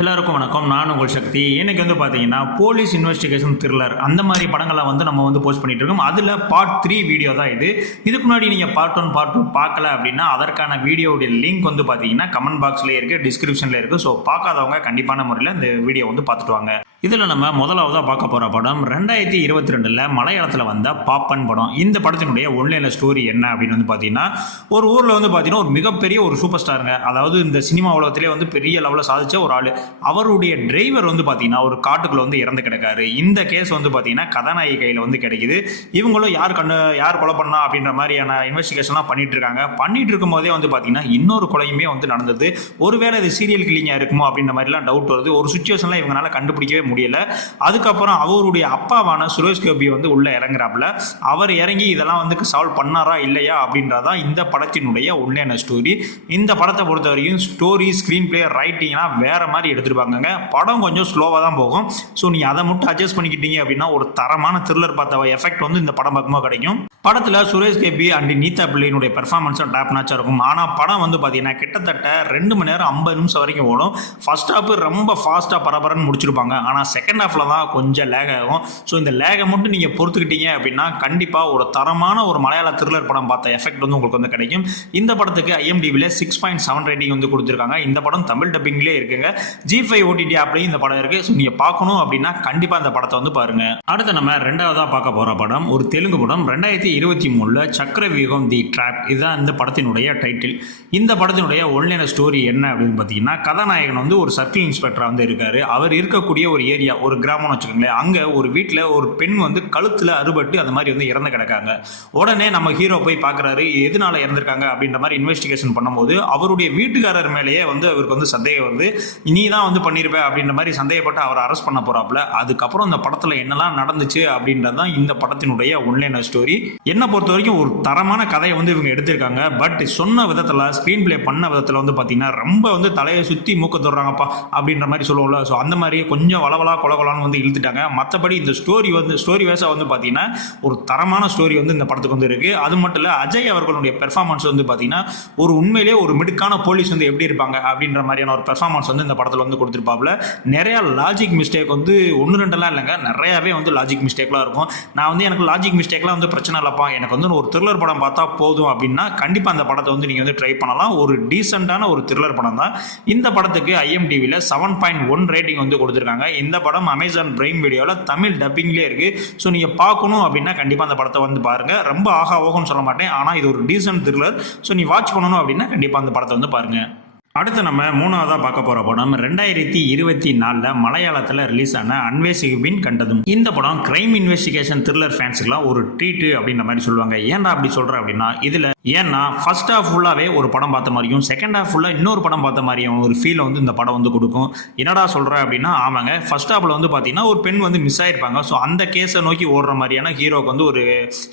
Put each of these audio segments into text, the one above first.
எல்லாருக்கும் வணக்கம். நான் உங்கள் சக்தி. இன்னைக்கு பார்த்தீங்கன்னா போலீஸ் இன்வெஸ்டிகேஷன் த்ரில்லர் அந்த மாதிரி படங்களை நம்ம போஸ்ட் பண்ணிட்டு இருக்கோம். அதில் பார்ட் 3 வீடியோ தான் இது. இதுக்கு முன்னாடி நீங்கள் பார்ட் 1 பார்ட் 2 பார்க்கல அப்படின்னா அதற்கான வீடியோடைய லிங்க் பார்த்தீங்கன்னா கமெண்ட் பாக்ஸ்லேயே இருக்குது, டிஸ்கிரிப்ஷனில் இருக்குது. ஸோ பார்க்காதவங்க கண்டிப்பான முறையில் இந்த வீடியோ பார்த்துட்டு வாங்க. இதில் நம்ம முதலாவதாக பார்க்க போகிற படம் 2022 மலையாளத்தில் வந்த பாப்பன் படம். இந்த படத்தினுடைய ஒன்லைன் ஸ்டோரி என்ன அப்படின்னு பார்த்தீங்கன்னா, ஒரு ஊரில் பார்த்தீங்கன்னா ஒரு மிகப்பெரிய ஒரு சூப்பர் ஸ்டாருங்க, அதாவது இந்த சினிமா உலகத்திலே பெரிய லெவலில் சாதிச்ச ஒரு ஆள். அவருடைய டிரைவர் பார்த்தீங்கன்னா ஒரு காட்டுக்குள்ள இறந்து கிடக்காரு. இந்த கேஸ் பார்த்தீங்கன்னா கதாநாயகி கையில் கிடைக்குது. இவங்களும் யார் கொலை பண்ணா அப்படின்ற மாதிரியான இன்வெஸ்டிகேஷன்லாம் பண்ணிட்டு இருக்காங்க. பண்ணிட்டு இருக்கும் போதே பார்த்தீங்கன்னா இன்னொரு கொலையுமே நடந்தது. ஒருவேளை இது சீரியல் கில்லிங்கா இருக்குமோ அப்படின்ற மாதிரிலாம் டவுட் வருது. ஒரு சுச்சுவேஷன்ல இவங்களால கண்டுபிடிக்கவே முடியல. அதுக்கப்புறம் அவருடைய அப்பாவான சுரேஷ் கோபி உள்ள இறங்குறாப்புல. அவர் இறங்கி இதெல்லாம் சால்வ் பண்ணாரா இல்லையா அப்படின்றதான் இந்த படத்தினுடைய உண்மையான ஸ்டோரி. இந்த படத்தை பொறுத்த வரைக்கும் ஸ்டோரி, ஸ்கிரீன் பிளே, ரைட்டிங்லாம் வேற மாதிரி எடுத்துருப்பாங்க. படம் கொஞ்சம் ஸ்லோவாக தான் போகும். ஸோ நீங்கள் அதை மட்டும் அட்ஜஸ்ட் பண்ணிக்கிட்டீங்க அப்படின்னா ஒரு தரமான த்ரில்லர் பார்த்த எஃபெக்ட் இந்த படம் பார்க்கும்போது கிடைக்கும். படத்தில் சுரேஷ் கோபி அண்ட் நீதா பிள்ளையினுடைய பெர்ஃபார்மன்ஸும் டாப் நாச்சாக இருக்கும். ஆனால் படம் பார்த்தீங்கன்னா கிட்டத்தட்ட 2 மணி நேரம் 50 நிமிஷம் வரைக்கும் ஓடும். ஃபர்ஸ்ட் ஹாஃப் ரொம்ப ஃபாஸ்ட்டாக பரபரன்னு முடிச்சிருப்பாங்க. ஆனால் செகண்ட் ஹாஃபில் தான் கொஞ்சம் லேக் ஆகும். ஸோ இந்த லேகை மட்டும் நீங்கள் பொறுத்துக்கிட்டீங்க அப்படின்னா கண்டிப்பாக ஒரு தரமான ஒரு மலையாள த்ரில்லர் படம் பார்த்த எஃபெக்ட் உங்களுக்கு கிடைக்கும். இந்த படத்துக்கு IMDbல 6.7 ரேட்டிங் கொடுத்துருக்காங்க. இந்த படம் தமிழ் டப்பிங்லேயே இருக்குங்க. G5 OTT ஆப்லையும் இந்த படம் இருக்கு. ஸோ நீங்கள் பார்க்கணும் அப்படின்னா கண்டிப்பாக இந்த படத்தை பாருங்க. அடுத்து நம்ம ரெண்டாவதாக பார்க்க போகிற படம் ஒரு தெலுங்கு படம். 2023 சக்கரவியூகம் தி ட்ராப், இதுதான் இந்த படத்தினுடைய டைட்டில். இந்த படத்தினுடைய ஒன்லைன் ஸ்டோரி என்ன அப்படின்னு பார்த்தீங்கன்னா, கதாநாயகன் ஒரு சர்க்கிள் இன்ஸ்பெக்டராக இருக்காரு. அவர் இருக்கக்கூடிய ஒரு ஏரியா, ஒரு கிராமம்னு வச்சுக்கோங்களேன். அங்கே ஒரு வீட்டில் ஒரு பெண் கழுத்தில் அறுபட்டு அந்த மாதிரி இறந்து கிடக்காங்க. உடனே நம்ம ஹீரோ போய் பார்க்குறாரு, எதனால இறந்துருக்காங்க அப்படின்ற மாதிரி இன்வெஸ்டிகேஷன் பண்ணும்போது அவருடைய வீட்டுக்காரர் மேலேயே அவருக்கு சந்தேகம் வருது. நீ தான் பண்ணியிருப்ப அப்படின்ற மாதிரி சந்தேகப்பட்டு அவர் அரெஸ்ட் பண்ண போறாப்புல. அதுக்கப்புறம் இந்த படத்தில் என்னெல்லாம் நடந்துச்சு அப்படின்றதான் இந்த படத்தினுடைய ஒன்லைன் ஸ்டோரி. என்ன பொறுத்த வரைக்கும் ஒரு தரமான கதையை இவங்க எடுத்திருக்காங்க. பட் சொன்ன விதத்தில், ஸ்க்ரீன் பிளே பண்ண விதத்தில் பார்த்தீங்கன்னா ரொம்ப தலையை சுற்றி மூக்க தொடுறாங்கப்பா அப்படின்ற மாதிரி சொல்லுவோம்ல. ஸோ அந்த மாதிரி கொஞ்சம் வளவலா கொலகொலான்னு இழுத்துட்டாங்க. மற்றபடி இந்த ஸ்டோரி வேஸா பார்த்தீங்கன்னா ஒரு தரமான ஸ்டோரி இந்த படத்துக்கு இருக்கு. அது மட்டும் இல்லை, அஜய் அவர்களுடைய பெர்ஃபார்மன்ஸ் பார்த்தீங்கன்னா ஒரு உண்மையிலேயே ஒரு மிடுக்கான போலீஸ் எப்படி இருப்பாங்க அப்படின்ற மாதிரியான ஒரு பெர்ஃபார்மன்ஸ் இந்த படத்தில் கொடுத்துருப்பாப்புல. நிறைய லாஜிக் மிஸ்டேக் 1-2 இல்லைங்க, நிறையாவே லாஜிக் மிஸ்டேக்லாம் இருக்கும். நான் எனக்கு லாஜிக் மிஸ்டேக்லாம் பிரச்சனை இல்லைப்பா, எனக்கு ஒரு த்ரில்லர் படம் பார்த்தா போதும் அப்படின்னா கண்டிப்பாக அந்த படத்தை நீங்கள் ட்ரை பண்ணலாம். ஒரு டீசெண்டான ஒரு த்ரில்லர் படம் தான். இந்த படத்துக்கு IMDbல 7.1 ரேட்டிங் கொடுத்துருக்காங்க. இந்த படம் அமேசான் பிரைம் வீடியோவில் தமிழ் டப்பிங்லேயே இருக்கு. ஸோ நீங்கள் பார்க்கணும் அப்படின்னா கண்டிப்பாக அந்த படத்தை பாருங்க. ரொம்ப ஆகா ஓகன்னு சொல்ல மாட்டேன், ஆனால் இது ஒரு டீசென்ட் த்ரில்லர். ஸோ நீ வாட்ச் பண்ணணும் அப்படின்னா கண்டிப்பாக அந்த படத்தை பாருங்க. அடுத்து நம்ம மூணாவதாக பார்க்க போகிற படம் 2024 மலையாளத்தில் ரிலீஸ் ஆன அன்வேஷிபின் கண்டதும். இந்த படம் கிரைம் இன்வெஸ்டிகேஷன் த்ரில்லர் ஃபேன்ஸுக்குலாம் ஒரு ட்ரீட்டு அப்படின்ற மாதிரி சொல்லுவாங்க. ஏன்டா அப்படி சொல்கிறேன் அப்படின்னா, இதில் ஏன்னா ஃபர்ஸ்ட் ஹாஃப் ஃபுல்லாகவே ஒரு படம் பார்த்த மாதிரியும் செகண்ட் ஹாஃப் ஃபுல்லாக இன்னொரு படம் பார்த்த மாதிரியும் ஒரு ஃபீல் இந்த படம் கொடுக்கும். என்னடா சொல்கிறேன் அப்படின்னா, ஆமாங்க, ஃபர்ஸ்ட் ஹாஃபில் பார்த்தீங்கன்னா ஒரு பெண் மிஸ் ஆயிருப்பாங்க. ஸோ அந்த கேஸை நோக்கி ஓடுற மாதிரியான ஹீரோக்கு ஒரு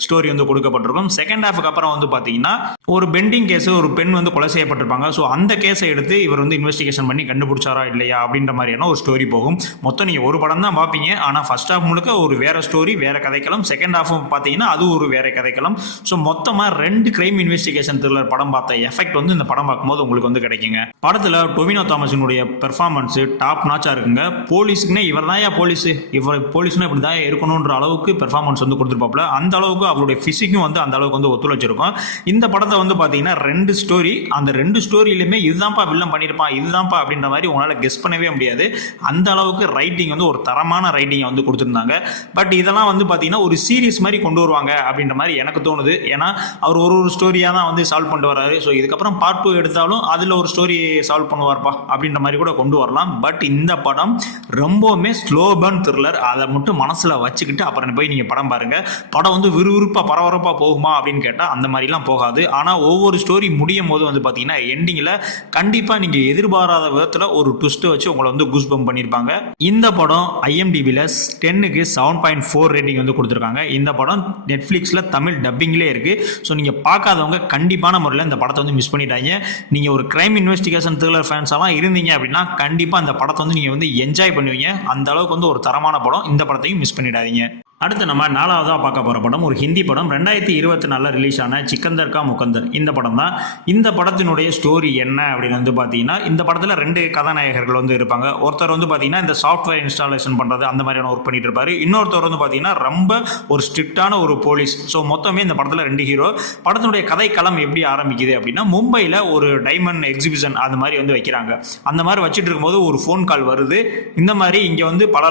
ஸ்டோரி கொடுக்கப்பட்டிருக்கும். செகண்ட் ஹாஃபுக்கு அப்புறம் பார்த்தீங்கன்னா ஒரு பெண்டிங் கேஸ், ஒரு பெண் கொலை செய்யப்பட்டிருப்பாங்க. ஸோ அந்த கேஸை எடுத்து இவர் இன்வெஸ்டிகேஷன் பண்ணி கண்டுபிடிச்சாரா இல்லையா அப்படின்ற மாதிரியான ஒரு ஸ்டோரி போகும். மொத்தம் நீங்க ஒரு படம் தான் பார்ப்பீங்க. ஆனால் ஃபர்ஸ்ட் ஹாஃப் முழுக்க ஒரு வேற ஸ்டோரி, வேற கதைக்களம். செகண்ட் ஹாஃப் பார்த்தீங்கன்னா அது ஒரு வேற கதைக்களம். ஸோ மொத்தமாக 2 கிரைம் இன்வெஸ்டிகேஷன் த்ரில்லர் படம் பார்த்த எஃபெக்ட் இந்த படம் பார்க்கும்போது உங்களுக்கு கிடைக்குங்க. படத்தில் டொவினோ தாமஸினுடைய பெர்ஃபார்மன்ஸ் டாப் நாச்சா இருக்குங்க. போலீஸுக்குன்னே இவர் தான் போலீஸ், இவர் போலீஸ்னா இப்படி தான் இருக்கணுன்ற அளவுக்கு பெர்ஃபார்மன்ஸ் கொடுத்துருப்பாப்புல. அந்த அளவுக்கு அவருடைய பிசிக்கும் அந்த அளவுக்கு ஒத்துழைச்சிருக்கும். இந்த படத்தை பார்த்தீங்கன்னா 2 ஸ்டோரி, அந்த 2 ஸ்டோரியிலுமே இதுதான்ப்பா வில்லம் பண்ணியிருப்பான், இதுதான்ப்பா அப்படின்ற மாதிரி உங்களால் கெஸ் பண்ணவே முடியாது. அந்த அளவுக்கு ரைட்டிங் ஒரு தரமான ரைட்டிங் கொடுத்துருந்தாங்க. பட் இதெல்லாம் பார்த்தீங்கன்னா ஒரு சீரியஸ் மாதிரி கொண்டு வருவாங்க அப்படின்ற மாதிரி எனக்கு தோணுது. ஏன்னா அவர் ஒரு ஸ்டோரியாக தான் சால்வ் பண்ணிட்டு வர்றாரு. ஸோ இதுக்கப்புறம் பார்ட் 2 எடுத்தாலும் அதில் ஒரு ஸ்டோரி சால்வ் பண்ணுவார்ப்பா அப்படின்ற மாதிரி கூட கொண்டு வரலாம். பட் இந்த படம் ரொம்பவுமே ஸ்லோ பர்ன் த்ரில்லர். அதை மட்டும் மனசில் வச்சுக்கிட்டு அப்புறம் போய் நீங்கள் படம் பாருங்க. படம் விறுவிறுப்பாக பரபரப்பாக போகுமா அப்படின்னு கேட்டால் அந்த மாதிரிலாம் போகாது. ஆனால் ஒவ்வொரு ஸ்டோரி முடியும் போது பார்த்தீங்கன்னா எண்டிங்கில் கண்டிப்பாக நீங்கள் எதிர்பாராத விதத்தில் ஒரு ட்விஸ்ட் வச்சு உங்களை கூஸ் பம்ப் பண்ணியிருப்பாங்க. இந்த படம் IMDbல 10க்கு 7.4 ரேட்டிங் கொடுத்துருக்காங்க. இந்த படம் நெட்ஃப்ளிக்ஸில் தமிழ் டப்பிங்லேயே இருக்கு. ஸோ நீங்கள் பார்க்காதவங்க கண்டிப்பான முறையில் இந்த படத்தை மிஸ் பண்ணிட்டாங்க. நீங்கள் ஒரு கிரைம் இன்வெஸ்டிகேஷன் த்ரில்லர் ஃபேன்ஸெல்லாம் இருந்தீங்க அப்படின்னா கண்டிப்பாக அந்த படத்தை நீங்கள் என்ஜாய் பண்ணுவீங்க. அந்த அளவுக்கு ஒரு தரமான படம். இந்த படத்தையும் மிஸ் பண்ணிடாதீங்க. அடுத்து நம்ம 4வதா பார்க்க போகிற படம் ஒரு ஹிந்தி படம் 2024 ரிலீஸ் ஆன சிக்கந்தர் கா முகந்தர். இந்த படம் தான். இந்த படத்தினுடைய ஸ்டோரி என்ன அப்படின்னு வந்து பார்த்தீங்கன்னா, இந்த படத்தில் 2 கதாநாயகர்கள் வந்து இருப்பாங்க. ஒருத்தர் வந்து பார்த்தீங்கன்னா இந்த சாஃப்ட்வேர் இன்ஸ்டாலேஷன் பண்ணுறது அந்த மாதிரியான ஒர்க் பண்ணிட்டு இருப்பாரு. இன்னொருத்தர் வந்து பார்த்தீங்கன்னா ரொம்ப ஒரு ஸ்ட்ரிக்டான ஒரு போலீஸ். ஸோ மொத்தமே இந்த படத்தில் 2 ஹீரோ. படத்தினுடைய கதைக்களம் எப்படி ஆரம்பிக்குது அப்படின்னா, மும்பையில் ஒரு டைமண்ட் எக்ஸிபிஷன் அந்த மாதிரி வந்து வைக்கிறாங்க. அந்த மாதிரி வச்சுட்டு இருக்கும்போது ஒரு ஃபோன் கால் வருது. இந்த மாதிரி இங்கே வந்து பல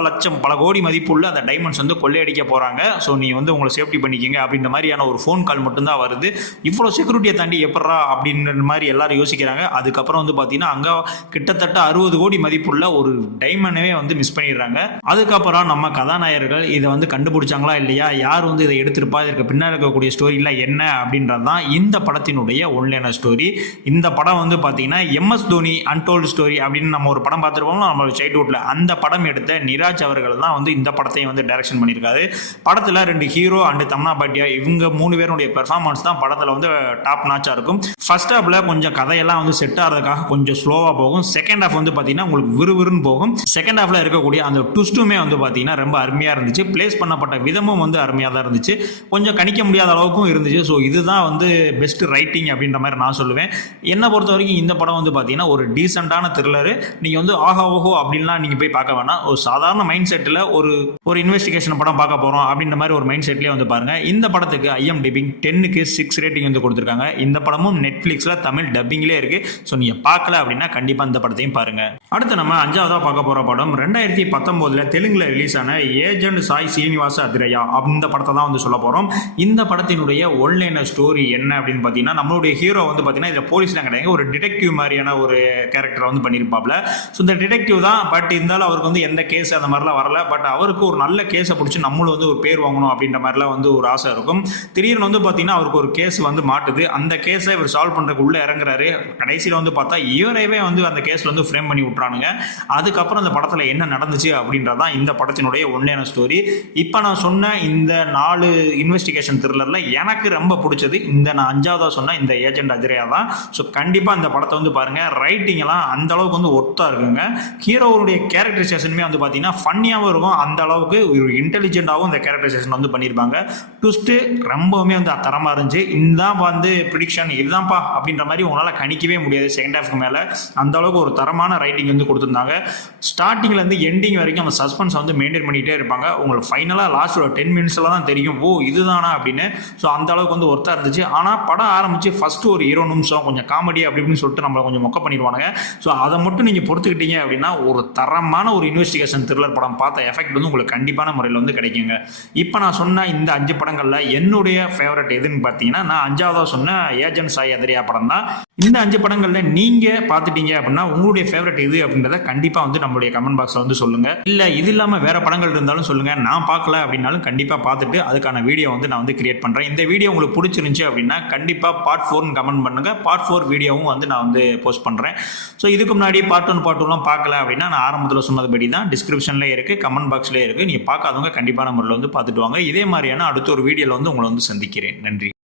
கோடி மதிப்புள்ள அந்த டைமண்ட்ஸ் வந்து கொள்ளையடிக்க போறாங்க. ஸோ நீ வந்து உங்களை சேஃப்டி பண்ணிக்கிங்க அப்படின்ற மாதிரியான ஒரு ஃபோன் கால் மட்டும்தான் வருது. இவ்வளோ செக்யூரிட்டியை தாண்டி எப்படா அப்படின்ற மாதிரி எல்லாரும் யோசிக்கிறாங்க. அதுக்கப்புறம் வந்து பார்த்தீங்கன்னா அங்கே கிட்டத்தட்ட 60 கோடி மதிப்புள்ள ஒரு டைமண்டவே வந்து மிஸ் பண்ணிடுறாங்க. அதுக்கப்புறம் நம்ம கதாநாயகர்கள் இதை வந்து கண்டுபிடிச்சாங்களா இல்லையா, யார் வந்து இதை எடுத்திருப்பா, இதற்கு பின்னாடி இருக்கக்கூடிய ஸ்டோரியில் என்ன அப்படின்றது தான் இந்த படத்தினுடைய ஒன்லைன ஸ்டோரி. இந்த படம் வந்து பார்த்தீங்கன்னா எம்எஸ் தோனி அன்டோல்டு ஸ்டோரி அப்படின்னு நம்ம ஒரு படம் பார்த்துருப்போம் நம்ம சைல்ட்ஹுட்ல. அந்த படம் எடுத்த நிராஜ் அவர்கள் தான் வந்து இந்த படத்தையும் வந்து டைரக்ஷன் பண்ணியிருக்காரு. படத்தில் 2 ஹீரோ அண்ட் தம்னா பாட்டியா இவங்க 3 பேருடைய பெர்ஃபார்மன்ஸ் தான் படத்தில் வந்து டாப் நாச்சா இருக்கும். ஃபர்ஸ்ட் ஹாஃப்ல கொஞ்சம் கதையெல்லாம் வந்து செட் ஆகிறதுக்காக கொஞ்சம் ஸ்லோவாக போகும். செகண்ட் ஹாஃப் வந்து பார்த்தீங்கன்னா உங்களுக்கு விறுவிறுன்னு போகும். செகண்ட் ஹாஃப்ல இருக்கக்கூடிய அந்த ட்விஸ்ட்டுமே வந்து பார்த்தீங்கன்னா ரொம்ப அருமையாக இருந்துச்சு. பிளேஸ் பண்ணப்பட்ட விதமும் வந்து அருமையாக தான் இருந்துச்சு. கொஞ்சம் கணிக்க முடியாத அளவுக்கும் இருந்துச்சு. ஸோ இதுதான் வந்து பெஸ்ட் ரைட்டிங் அப்படின்ற மாதிரி நான் சொல்லுவேன். என்னை பொறுத்த வரைக்கும் இந்த படம் வந்து பார்த்தீங்கன்னா ஒரு டீசெண்டான த்ரில்லரு. நீங்கள் வந்து ஆஹா ஓஹோ அப்படின்லாம் நீங்கள் போய் பார்க்க வேணாம். ஒரு சாதாரண மைண்ட் செட்டில் ஒரு இன்வெஸ்டிகேஷன் படம் பார்க்க போகிறோம் அப்படின்ற மாதிரி ஒரு மைண்ட் செட்லேயே வந்து பாருங்க. இந்த படத்துக்கு IMDb 10க்கு 6 ரேட்டிங் வந்து கொடுத்துருக்காங்க. இந்த படமும் நெட்ஃப்ளிக்ஸில் தமிழ் டப்பிங்லேயே இருக்கு. ஸோ நீங்கள் பார்க்கல அப்படின்னா கண்டிப்பாக இந்த படத்தையும் பாருங்க. அடுத்து நம்ம 5வதா பார்க்க போகிற படம் 2019 தெலுங்குல ரிலீஸ் ஆன ஏஜென்ட் சாய் சீனிவாச அதிரையா. இந்த படத்தை தான் வந்து சொல்ல போகிறோம். இந்த படத்தினுடைய ஒன்லைனர் ஸ்டோரி என்ன அப்படின்னு பார்த்தீங்கன்னா, நம்மளுடைய ஹீரோ வந்து பார்த்தீங்கன்னா இதில் போலீஸ்லாம் கிடையாது, ஒரு டிடெக்டிவ் மாதிரியான ஒரு கேரக்டர் வந்து பண்ணியிருப்பாப்ல. ஸோ இந்த டிடெக்டிவ் தான். பட் இருந்தாலும் அவருக்கு வந்து எந்த கேஸ் அந்த மாதிரிலாம் வரல. பட் அவருக்கு ஒரு நல்ல கேஸை பிடிச்சி நம்மளும் வந்து ஒரு பேர் வாங்கணும் அப்படின்ற மாதிரிலாம் வந்து ஒரு ஆசை இருக்கும். திடீர்னு வந்து பார்த்தீங்கன்னா அவருக்கு ஒரு கேஸ் வந்து மாட்டுது. அந்த கேஸை இவர் சால்வ் பண்ணுறதுக்கு உள்ளே இறங்குறாரு. கடைசியில் வந்து பார்த்தா இவரைவே வந்து அந்த கேஸில் வந்து ஃப்ரேம் பண்ணி விட்றானுங்க. அதுக்கப்புறம் அந்த படத்தில் என்ன நடந்துச்சு அப்படின்றதான் இந்த படத்தினுடைய ஒன்லைன ஸ்டோரி. இப்போ நான் சொன்ன இந்த 4 இன்வெஸ்டிகேஷன் த்ரில்லரில் எனக்கு ரொம்ப பிடிச்சது இந்த நான் 5வதா சொன்ன இந்த ஏஜென்ட் அதிரையா தான். ஸோ கண்டிப்பாக இந்த படத்தை வந்து பாருங்கள். ரைட்டிங் எல்லாம் அந்த அளவுக்கு வந்து ஒர்த்தாக இருக்குங்க. ஹீரோவுடைய கேரக்டரைசேஷனுமே வந்து பார்த்தீங்கன்னா ஃபன்னியாகவும் இருக்கும். அந்த அளவுக்கு ஒரு இன்டெலிஜென்ட்டாகவும் இந்த கேரக்டரைசேஷன் வந்து பண்ணியிருப்பாங்க. ட்விஸ்ட்டு ரொம்பவுமே வந்து தரமாக இருந்துச்சு. இதுதான் வந்து ப்ரிடிக்ஷன் இதுதான்ப்பா அப்படின்ற மாதிரி உங்களால் கணிக்கவே முடியாது. செகண்ட் ஹாஃப்க்கு மேலே அந்த அளவுக்கு ஒரு தரமான ரைட்டிங் வந்து கொடுத்துருந்தாங்க. ஸ்டார்டிங்லேருந்து எண்டிங் வரைக்கும் அந்த சஸ்பென்ஸ் வந்து மெயின்டைன் பண்ணிகிட்டே இருப்பாங்க. உங்களுக்கு ஃபைனலாக லாஸ்ட் ஒரு 10 மினிட்ஸில் தான் தெரியும் ஓ இதுதானா அப்படின்னு. ஸோ அந்த அளவுக்கு வந்து ஒர்த்தாக இருந்துச்சு. ஆனால் படம் ஆரம்பித்து ஃபஸ்ட்டு ஒரு 20 நிமிஷம் கொஞ்சம் காமெடி அப்படின்னு சொல்லிட்டு நம்மளை கொஞ்சம் மொக்க பண்ணிடுவானுங்க. ஸோ அதை மட்டும் நீங்கள் பொறுத்துக்கிட்டீங்க அப்படின்னா ஒரு தரமான ஒரு இன்வெஸ்டிகேஷன் த்ரில்லர் படம் பார்த்த எஃபெக்ட் வந்து உங்களுக்கு கண்டிப்பான முறையில் வந்து கிடைக்குங்க. இப்போ நான் சொன்ன இந்த 5 படங்களில் என்னுடைய ஃபேவரட் எதுன்னு பார்த்தீங்கன்னா, நான் 5வதா சொன்ன ஏஜென்ட் சாய் அதிரையா படம் தான். இந்த 5 படங்களில் நீங்கள் பார்த்துட்டீங்க அப்படின்னா உங்களுடைய ஃபேவரட் எது அப்படின்றத கண்டிப்பாக வந்து நம்மளுடைய கமெண்ட் பாக்ஸில் வந்து சொல்லுங்கள். இல்லை இது இல்லாமல் வேறு படங்கள் இருந்தாலும் சொல்லுங்கள். நான் பார்க்கல அப்படின்னாலும் கண்டிப்பாக பார்த்துட்டு அதுக்கான வீடியோ வந்து நான் வந்து கிரியேட் பண்ணுறேன். இந்த வீடியோ உங்களுக்கு பிடிச்சிருந்துச்சி அப்படின்னா கண்டிப்பாக பார்ட் 4 கமெண்ட் பண்ணுங்கள். பார்ட் 4 வீடியோவும் வந்து நான் வந்து போஸ்ட் பண்ணுறேன். ஸோ இதுக்கு முன்னாடி பார்ட் 1 பார்ட் 2லாம் பார்க்கல அப்படின்னா நான் ஆரம்பத்தில் சொன்னதுபடி தான் டிஸ்கிரிப்ஷன்லேயே இருக்குது, கமெண்ட் பாக்ஸ்லேயே இருக்குது. நீங்கள் பார்க்காதவங்க கண்டிப்பான முறையில் வந்து பார்த்துட்டு வாங்க. இதே மாதிரியான அடுத்த ஒரு வீடியோவில் வந்து உங்களை வந்து சந்திக்கிறேன். நன்றி.